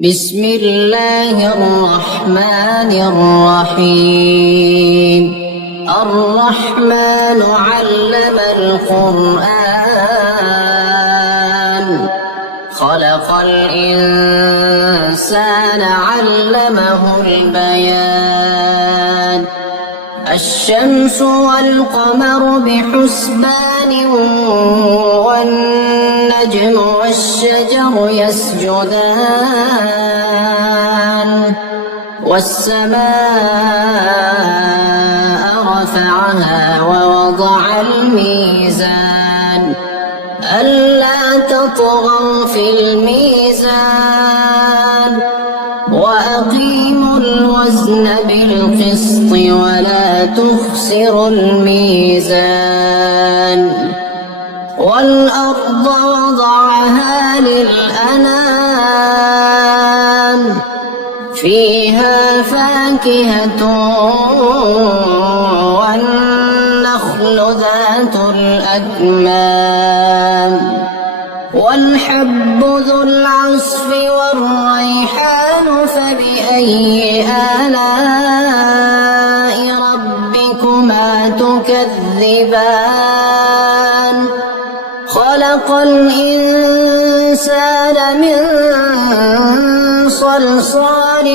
بسم الله الرحمن الرحيم. الرحمن علم القرآن، خلق الإنسان علمه البيان. الشمس والقمر بحسبان، والنجم والشجر يسجدان. والسماء رفعها ووضع الميزان، ألا تطغوا في الميزان، وأقيموا الوزن بالقسط ولا تخسروا الميزان. والأرض وضعها للأنام، فيها فاكهة والنخل ذات الأكمام، والحب ذو العصف والريحان. فبأي آلاء ربكما تكذبان؟ خلق الإنسان من صلصال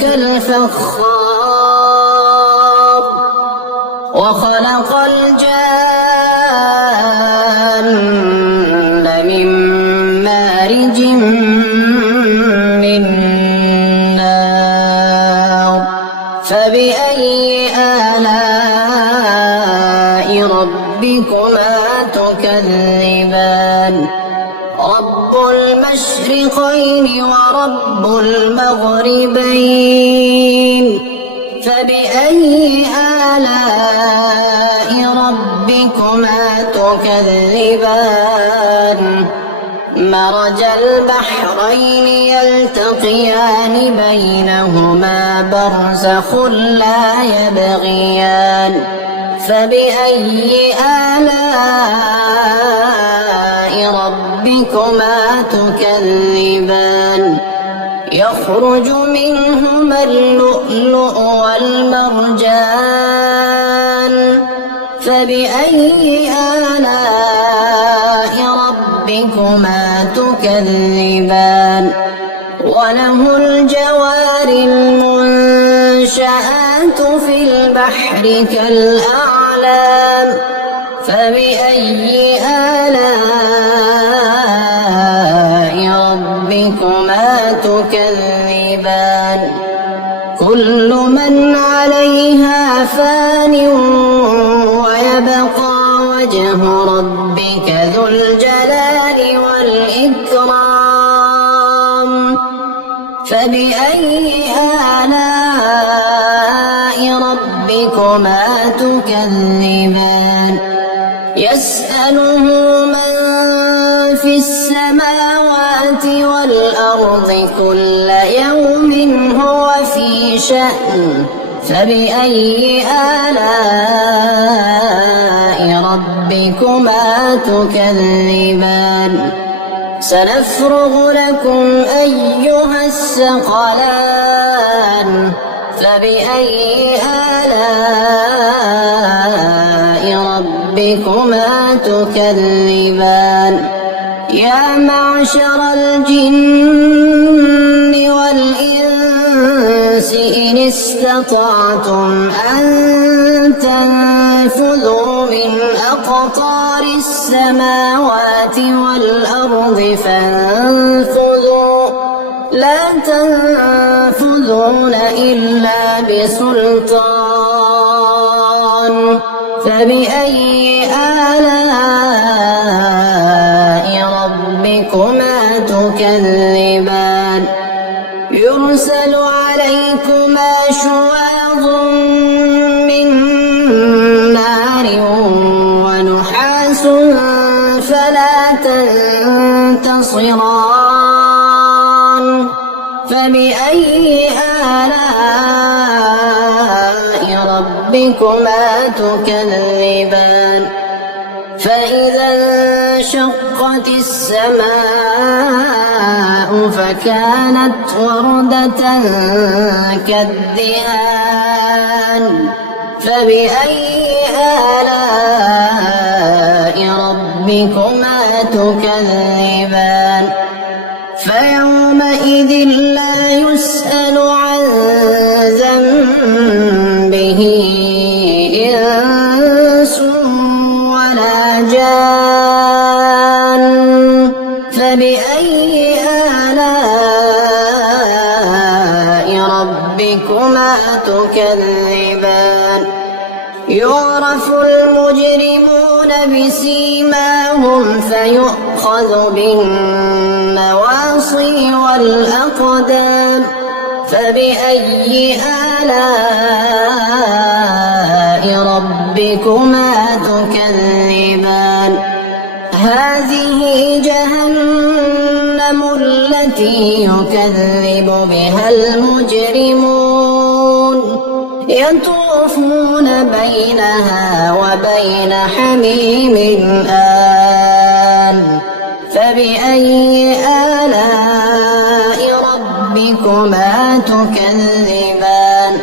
كالفخار، وخلق الجان من مارج من نار. فبأي آلاء ربكما تكذبان؟ رب المشرقين ورب المغربين. فبأي آلاء ربكما تكذبان؟ مرج البحرين يلتقيان، بينهما برزخ لا يبغيان. فبأي آلاء ربكما تكذبان؟ يخرج منهما اللؤلؤ والمرجان. فبأي آلاء ربكما تكذبان؟ وله الجوار المنشآت في البحر كالأعلام. فبأي آلاء ربكما تكذبان؟ كل من عليها فان، ويبقى وجه ربك ذو الجلال والإكرام. فبأي آلاء ربكما تكذبان؟ يسأله من في السماوات والأرض كل يوم هو في شأن. فبأي آلاء ربكما تكذبان؟ سنفرغ لكم أيها الثقلان. فبأي آلاء ربكما تكذبان؟ يا معشر الجن والإنس إن استطعتم أن تنفذوا من أقطار السماوات والأرض فانفذوا، لا تنفذون إلا بسلطان. فبأي آلاء ربكما تكذبان؟ يرسل عليكما شواظ من نار ونحاس فلا تنتصران. فبأي آلاء ربكما تكذبان؟ فإذا انشقت السماء فكانت وردة كالدهان فبأي آلاء ربكما تكذبان فيومئذ لا يسأل عن ذنبه إنس ولا جان فبأي آلاء ربكما تكذبان يعرف المجرمون بسيماهم فيؤخذ بالنواصي والأقدام فبأي آلاء ربكما تكذبان هذه جهنم التي يكذب بها المجرمون يطوفون بينها وبين حميم آن فبأي آلاء ربكما تكذبان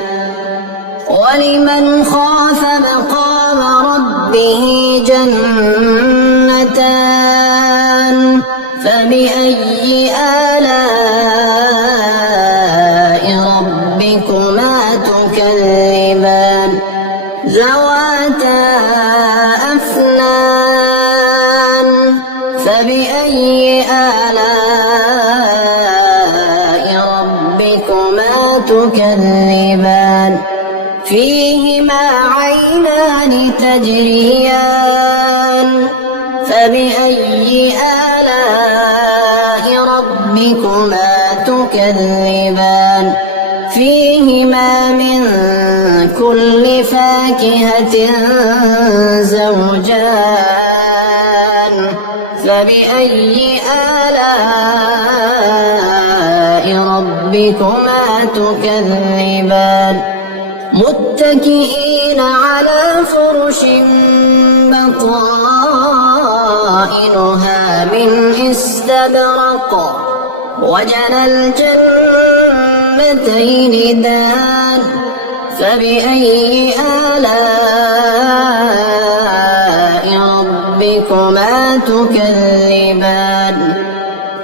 ولمن خاف مقام ربه جنتان فبأي آلاء ربكما تكذبان ذواتا أفنان فبأي آلاء ربكما تكذبان فيهما عينان تجريان فبأي آلاء ربكما تكذبان فيهما من كل فاكهة زوجان فبأي آلاء ربكما تكذبان متكئين على فرش بطائنها من استبرق وجنى الجنتين دان فبأي آلاء ربكما تكذبان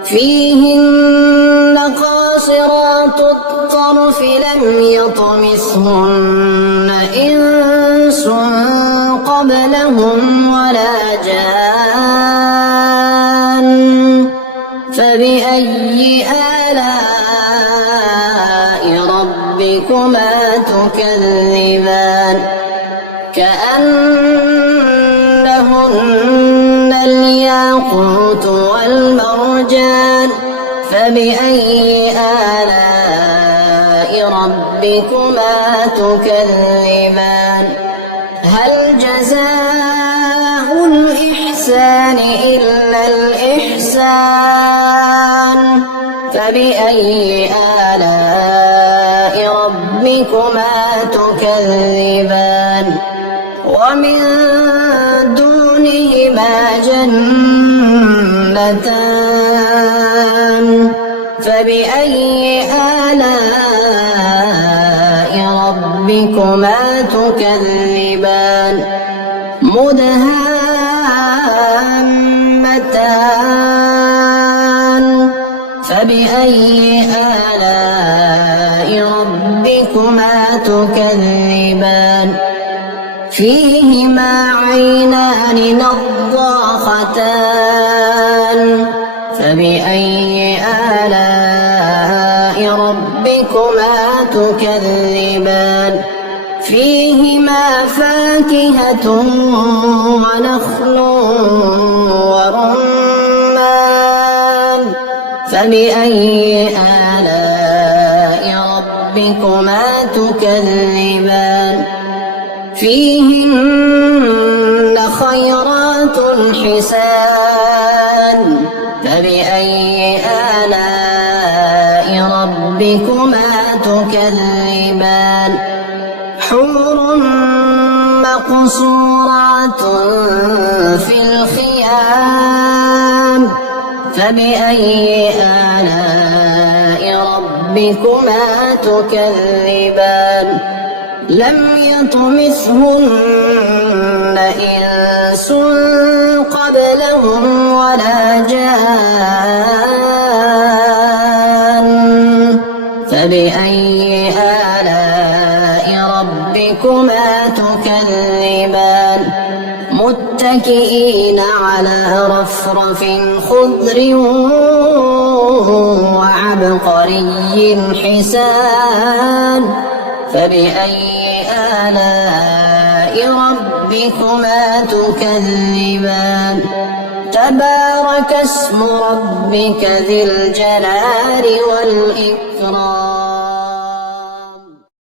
فيهن قاصرات الطرف لم يطمثهن إنس قبلهم ولا جان فبأي آلاء ربكما تكذبان كأنهن الياقوت والمرجان فبأي آلاء ربكما تكذبان هل جزاء الإحسان إلا الإحسان فبأي آلاء ربكما تكذبان ومن دونهما جنتان فبأي آلاء ربكما تكذبان مدهامتان فبأي آلاء ربكما تكذبان فيهما عينان نضاختان فبأي آلاء ربكما تكذبان فيهما فاكهة ونخل ورمان فبأي آلاء ربكما تكذبان فيهن خيرات حسان فبأي آلاء ربكما تكذبان حور مقصورات في الخيام فبأي آلاء ربكما تكذبان لم يطمثهن إنس قبلهم ولا جان فبأي آلاء ربكما تكذبان متكئين على رفرف خضر وعبقري حسان فبأي آلاء ربكما تكذبان تبارك اسم ربك ذي الجلال والإكرام